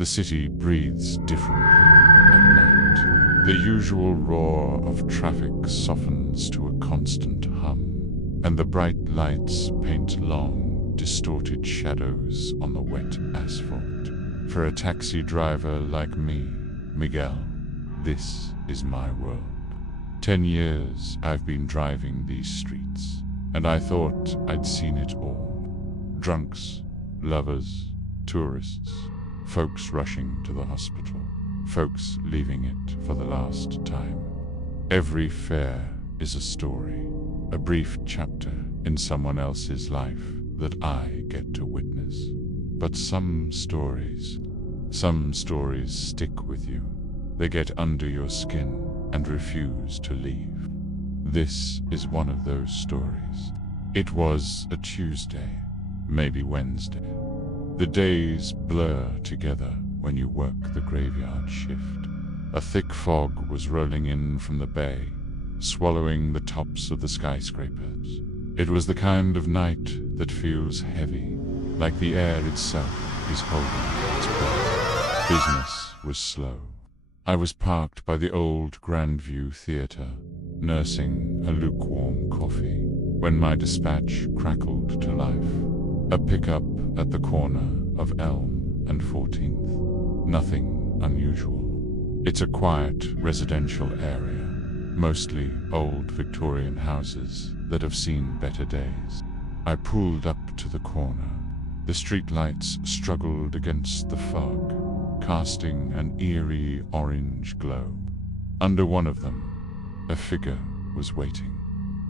The city breathes differently at night. The usual roar of traffic softens to a constant hum, and the bright lights paint long, distorted shadows on the wet asphalt. For a taxi driver like me, Miguel, this is my world. 10 years I've been driving these streets, and I thought I'd seen it all. Drunks, lovers, tourists, folks rushing to the hospital, folks leaving it for the last time. Every fare is a story, a brief chapter in someone else's life that I get to witness. But some stories stick with you. They get under your skin and refuse to leave. This is one of those stories. It was a Tuesday, maybe Wednesday. The days blur together when you work the graveyard shift. A thick fog was rolling in from the bay, swallowing the tops of the skyscrapers. It was the kind of night that feels heavy, like the air itself is holding its breath. Business was slow. I was parked by the old Grandview Theatre, nursing a lukewarm coffee, when my dispatch crackled to life. A pickup at the corner of Elm and 14th. Nothing unusual. It's a quiet residential area, mostly old Victorian houses that have seen better days. I pulled up to the corner. The streetlights struggled against the fog, casting an eerie orange glow. Under one of them, a figure was waiting.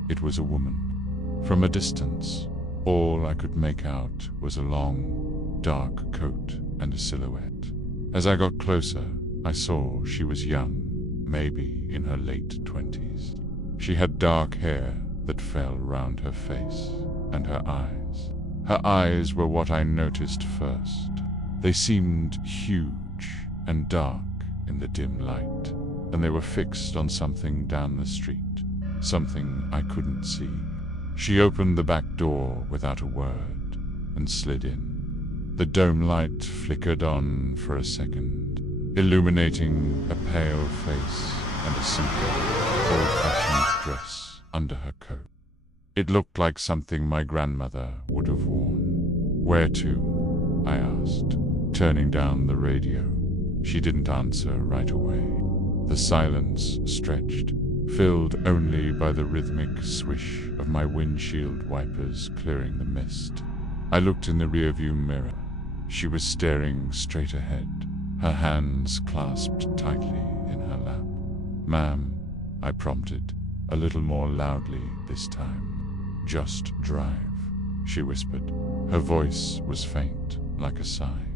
It was a woman. From a distance, all I could make out was a long, dark coat and a silhouette. As I got closer, I saw she was young, maybe in her late 20s. She had dark hair that fell round her face and her eyes. Her eyes were what I noticed first. They seemed huge and dark in the dim light, and they were fixed on something down the street, something I couldn't see. She opened the back door without a word and slid in. The dome light flickered on for a second, illuminating a pale face and a simple, old-fashioned dress under her coat. It looked like something my grandmother would have worn. "Where to?" I asked, turning down the radio. She didn't answer right away. The silence stretched, filled only by the rhythmic swish of my windshield wipers clearing the mist. I looked in the rearview mirror. She was staring straight ahead, her hands clasped tightly in her lap. "Ma'am," I prompted, a little more loudly this time. "Just drive," she whispered. Her voice was faint, like a sigh.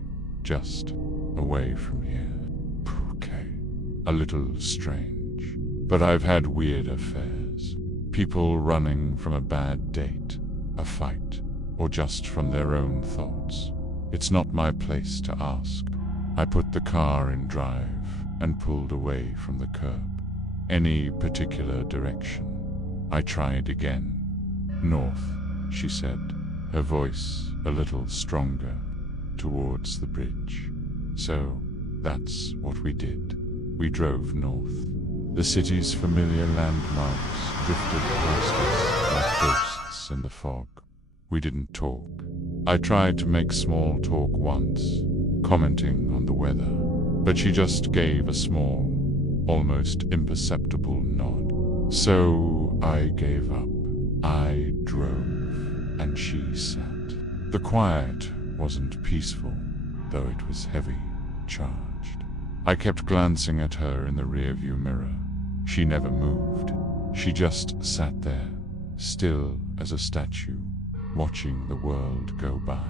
"Just away from here." Okay. A little strange. But I've had weird affairs. People running from a bad date, a fight, or just from their own thoughts. It's not my place to ask. I put the car in drive and pulled away from the curb. "Any particular direction?" I tried again. "North," she said, her voice a little stronger, "towards the bridge." So that's what we did. We drove north. The city's familiar landmarks drifted past us like ghosts in the fog. We didn't talk. I tried to make small talk once, commenting on the weather, but she just gave a small, almost imperceptible nod. So I gave up. I drove, and she sat. The quiet wasn't peaceful, though it was heavy, charged. I kept glancing at her in the rearview mirror. She never moved. She just sat there, still as a statue, watching the world go by.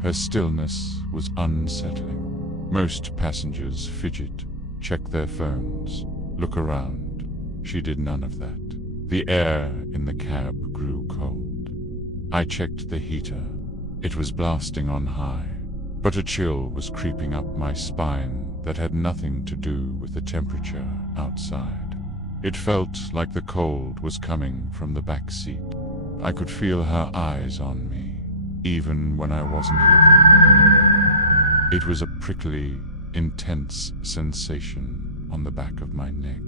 Her stillness was unsettling. Most passengers fidget, check their phones, look around. She did none of that. The air in the cab grew cold. I checked the heater. It was blasting on high, but a chill was creeping up my spine that had nothing to do with the temperature outside. It felt like the cold was coming from the back seat. I could feel her eyes on me, even when I wasn't looking in the mirror. It was a prickly, intense sensation on the back of my neck.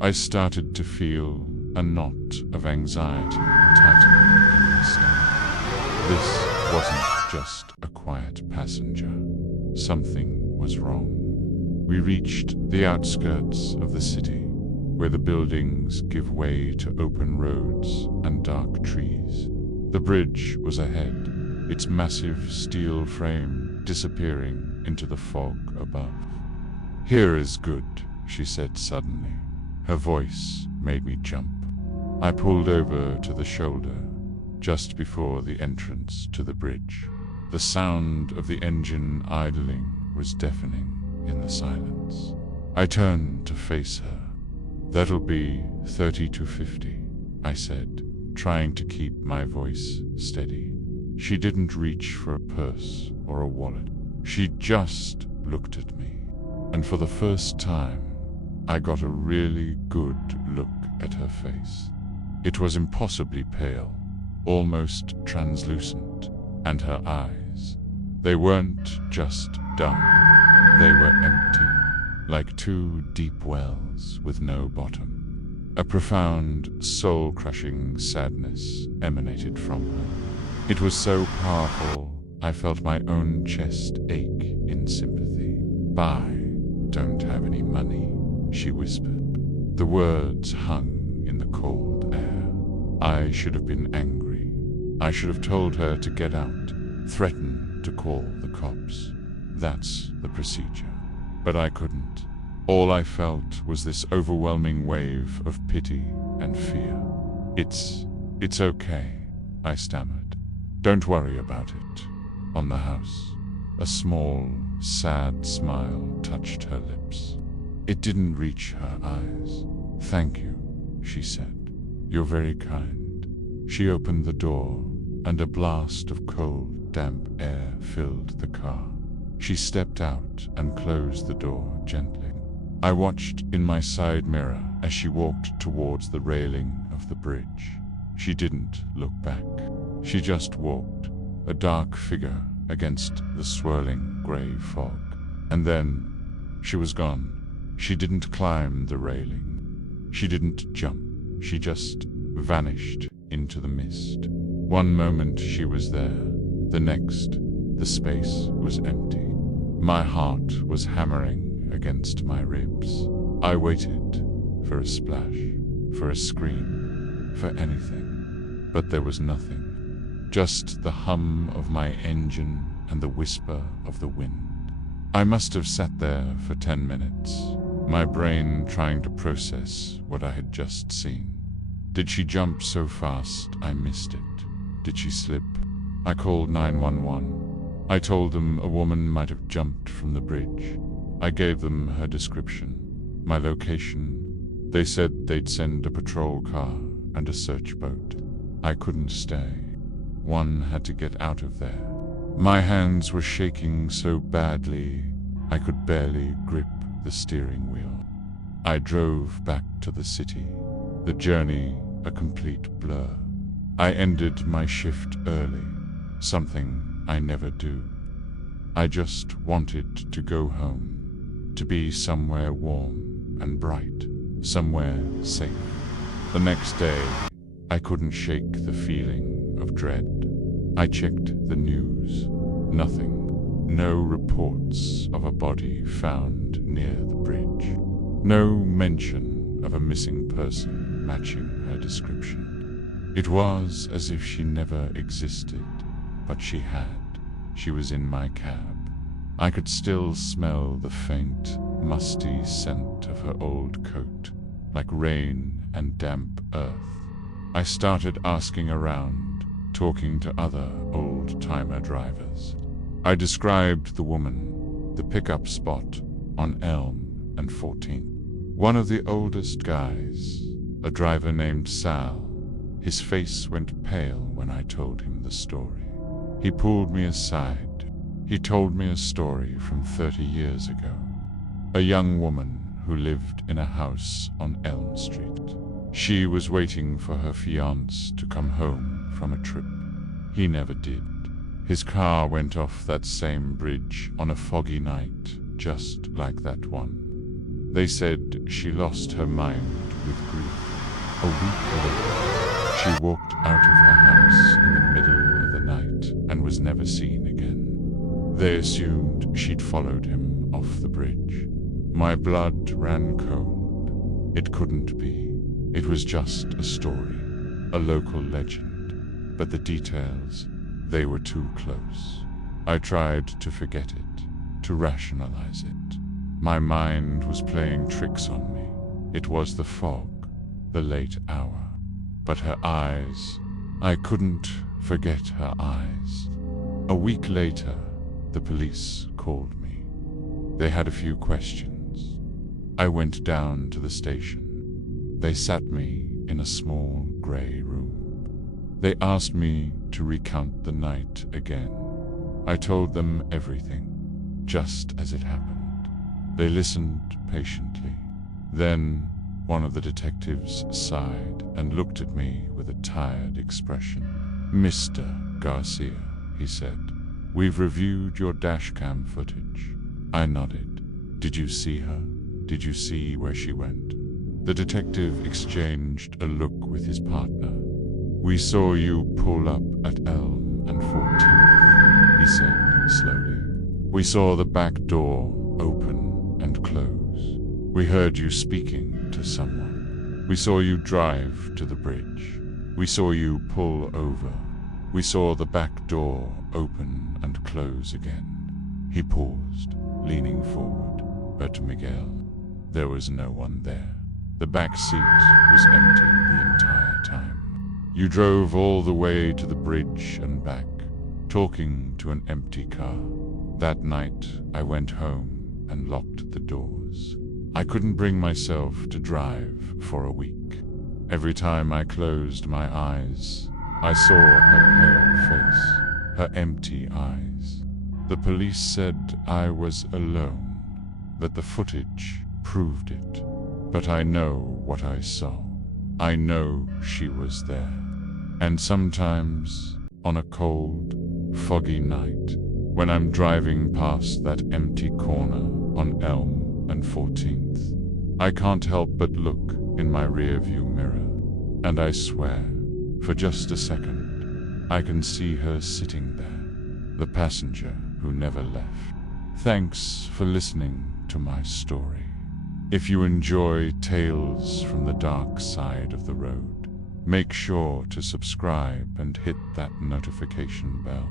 I started to feel a knot of anxiety tightening in my stomach. This wasn't just a quiet passenger. Something was wrong. We reached the outskirts of the city, where the buildings give way to open roads and dark trees. The bridge was ahead, its massive steel frame disappearing into the fog above. "Here is good," she said suddenly. Her voice made me jump. I pulled over to the shoulder, just before the entrance to the bridge. The sound of the engine idling was deafening in the silence. I turned to face her. "That'll be 30 to 50, I said, trying to keep my voice steady. She didn't reach for a purse or a wallet. She just looked at me. And for the first time, I got a really good look at her face. It was impossibly pale, almost translucent, and her eyes, they weren't just dark, they were empty, like two deep wells with no bottom. A profound, soul-crushing sadness emanated from her. It was so powerful, I felt my own chest ache in sympathy. "I don't have any money," she whispered. The words hung in the cold air. I should have been angry. I should have told her to get out, threatened to call the cops. That's the procedure. But I couldn't. All I felt was this overwhelming wave of pity and fear. It's okay," I stammered. "Don't worry about it." On the house, a small, sad smile touched her lips. It didn't reach her eyes. "Thank you," she said. "You're very kind." She opened the door, and a blast of cold, damp air filled the car. She stepped out and closed the door gently. I watched in my side mirror as she walked towards the railing of the bridge. She didn't look back. She just walked, a dark figure against the swirling gray fog. And then she was gone. She didn't climb the railing. She didn't jump. She just vanished into the mist. One moment she was there. The next, the space was empty. My heart was hammering against my ribs. I waited for a splash, for a scream, for anything. But there was nothing. Just the hum of my engine and the whisper of the wind. I must have sat there for 10 minutes, my brain trying to process what I had just seen. Did she jump so fast I missed it? Did she slip? I called 911. I told them a woman might have jumped from the bridge. I gave them her description, my location. They said they'd send a patrol car and a search boat. I couldn't stay. One had to get out of there. My hands were shaking so badly I could barely grip the steering wheel. I drove back to the city, the journey a complete blur. I ended my shift early, something I never do. I just wanted to go home, to be somewhere warm and bright, somewhere safe. The next day, I couldn't shake the feeling of dread. I checked the news. Nothing. No reports of a body found near the bridge. No mention of a missing person matching her description. It was as if she never existed, but she had. She was in my cab. I could still smell the faint, musty scent of her old coat, like rain and damp earth. I started asking around, talking to other old-timer drivers. I described the woman, the pickup spot on Elm and 14th. One of the oldest guys, a driver named Sal, his face went pale when I told him the story. He pulled me aside. He told me a story from 30 years ago. A young woman who lived in a house on Elm Street. She was waiting for her fiancé to come home from a trip. He never did. His car went off that same bridge on a foggy night just like that one. They said she lost her mind with grief. A week later, she walked out of her house in the middle of the night and was never seen again. They assumed she'd followed him off the bridge. My blood ran cold. It couldn't be. It was just a story, a local legend. But the details, they were too close. I tried to forget it, to rationalize it. My mind was playing tricks on me. It was the fog, the late hour. But her eyes, I couldn't forget her eyes. A week later, the police called me. They had a few questions. I went down to the station. They sat me in a small gray room. They asked me to recount the night again. I told them everything, just as it happened. They listened patiently. Then one of the detectives sighed and looked at me with a tired expression. "Mr. Garcia," he said, "we've reviewed your dashcam footage." I nodded. "Did you see her? Did you see where she went?" The detective exchanged a look with his partner. "We saw you pull up at Elm and 14th, he said slowly. "We saw the back door open and close. We heard you speaking to someone. We saw you drive to the bridge. We saw you pull over. We saw the back door open and close again." He paused, leaning forward. But Miguel, there was no one there. The back seat was empty the entire time. You drove all the way to the bridge and back, talking to an empty car. That night, I went home and locked the doors. I couldn't bring myself to drive for a week. Every time I closed my eyes, I saw her pale face, her empty eyes. The police said I was alone, that the footage proved it. But I know what I saw. I know she was there. And sometimes, on a cold, foggy night, when I'm driving past that empty corner on Elm and 14th, I can't help but look in my rearview mirror. And I swear, for just a second, I can see her sitting there, the passenger who never left. Thanks for listening to my story. If you enjoy tales from the dark side of the road, make sure to subscribe and hit that notification bell.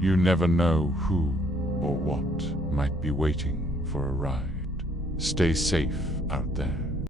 You never know who or what might be waiting for a ride. Stay safe out there.